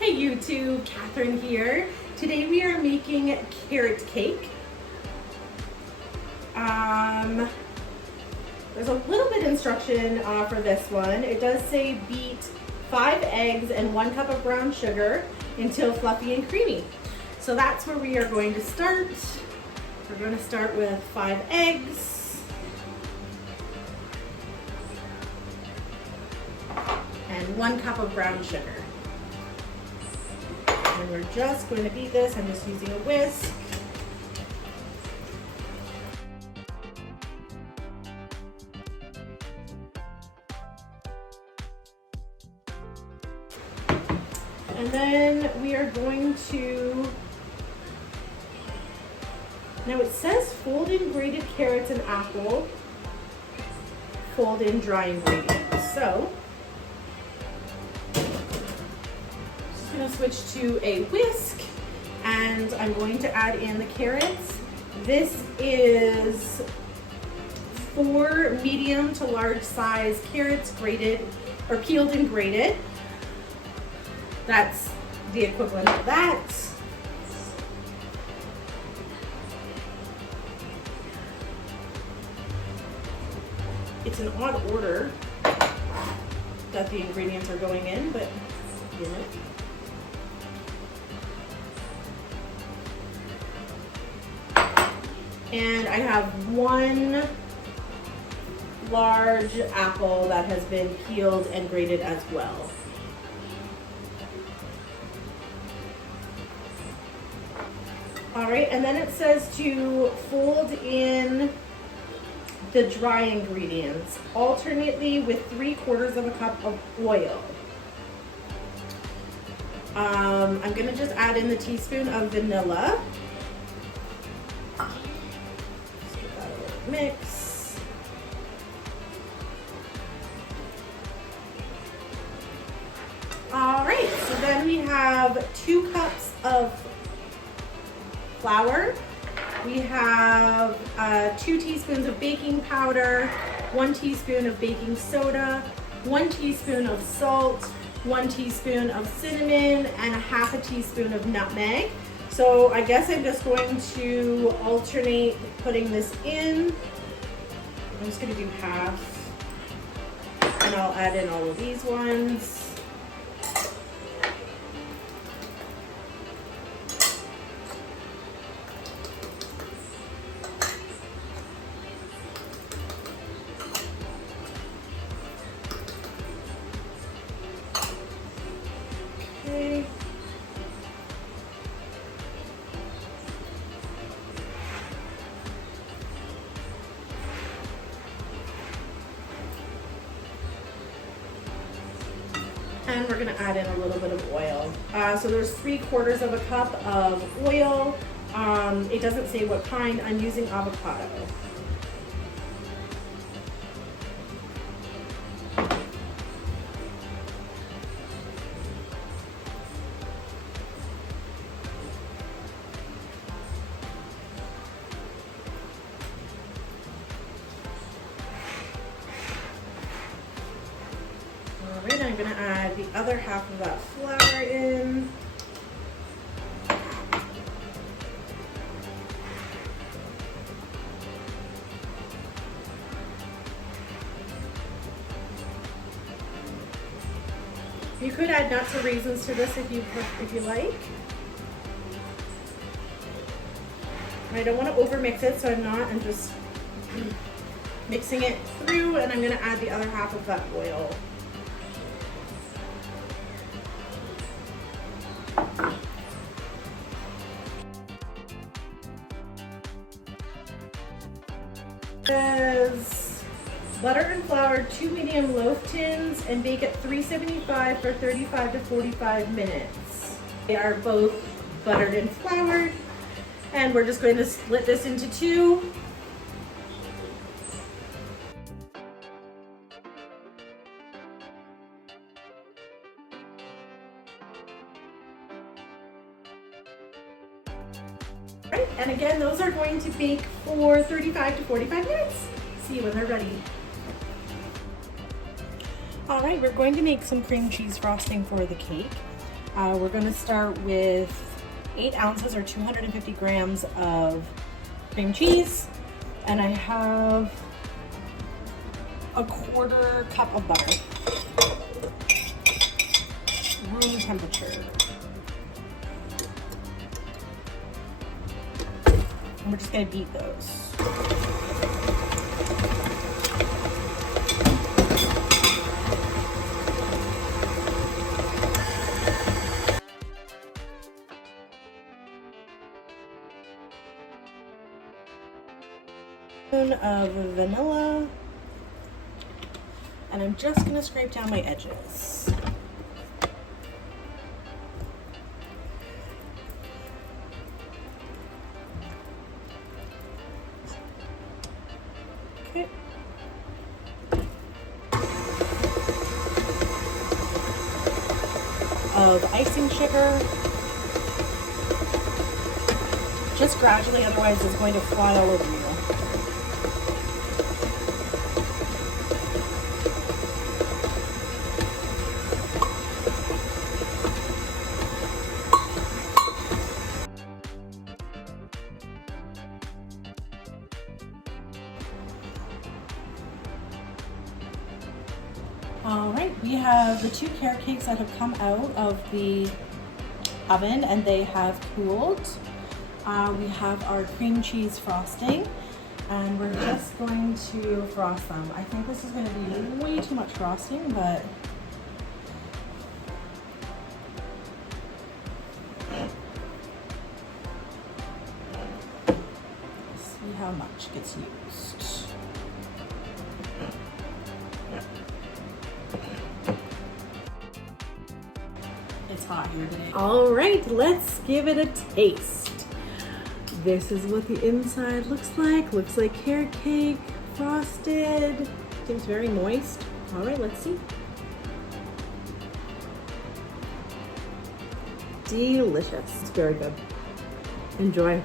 Hey YouTube, Catherine here. Today we are making carrot cake. There's a little bit instruction for this one. It does say beat 5 eggs and 1 cup of brown sugar until fluffy and creamy. So that's where we are going to start. We're going to start with 5 eggs and 1 cup of brown sugar. And we're just going to beat this. I'm just using a whisk. And then we are going to, now it says fold in grated carrots and apple, fold in dry ingredients. So, I'm going to switch to a whisk and I'm going to add in the carrots. This is 4 medium to large size carrots, grated or peeled and grated. That's the equivalent of that. It's an odd order that the ingredients are going in, but you know. And I have 1 large apple that has been peeled and grated as well. All right, and then it says to fold in the dry ingredients alternately with 3/4 of a cup of oil. I'm gonna just add in the teaspoon of vanilla. Just give that a little mix. All right, so then we have 2 cups of flour. We have 2 teaspoons of baking powder, 1 teaspoon of baking soda, 1 teaspoon of salt, 1 teaspoon of cinnamon, and 1/2 teaspoon of nutmeg. So I guess I'm just going to alternate putting this in. I'm just going to do half, and I'll add in all of these ones. Okay. And we're gonna add in a little bit of oil. So there's 3/4 of a cup of oil. It doesn't say what kind. I'm using avocado. Alright, I'm gonna add the other half of that flour in. You could add nuts or raisins to this if you like. I don't want to over mix it, so I'm not. I'm just mixing it through, and I'm going to add the other half of that oil. Says butter and flour 2 medium loaf tins and bake at 375 for 35 to 45 minutes. They are both buttered and floured, and we're just going to split this into 2. Right, and again, those are going to bake for 35 to 45 minutes. See you when they're ready. All right, we're going to make some cream cheese frosting for the cake. We're gonna start with 8 ounces or 250 grams of cream cheese. And I have a 1/4 cup of butter, room temperature. And we're just gonna beat those. Of vanilla, and I'm just gonna scrape down my edges. Okay. Of icing sugar, just gradually, otherwise it's going to fly all over you. All right, we have the 2 carrot cakes that have come out of the oven and they have cooled. We have our cream cheese frosting and we're just going to frost them. I think this is going to be way too much frosting, but see how much gets used. It's hot here today. All right, let's give it a taste. This is what the inside looks like. Looks like carrot cake, frosted. Seems very moist. All right, let's see. Delicious. It's very good. Enjoy.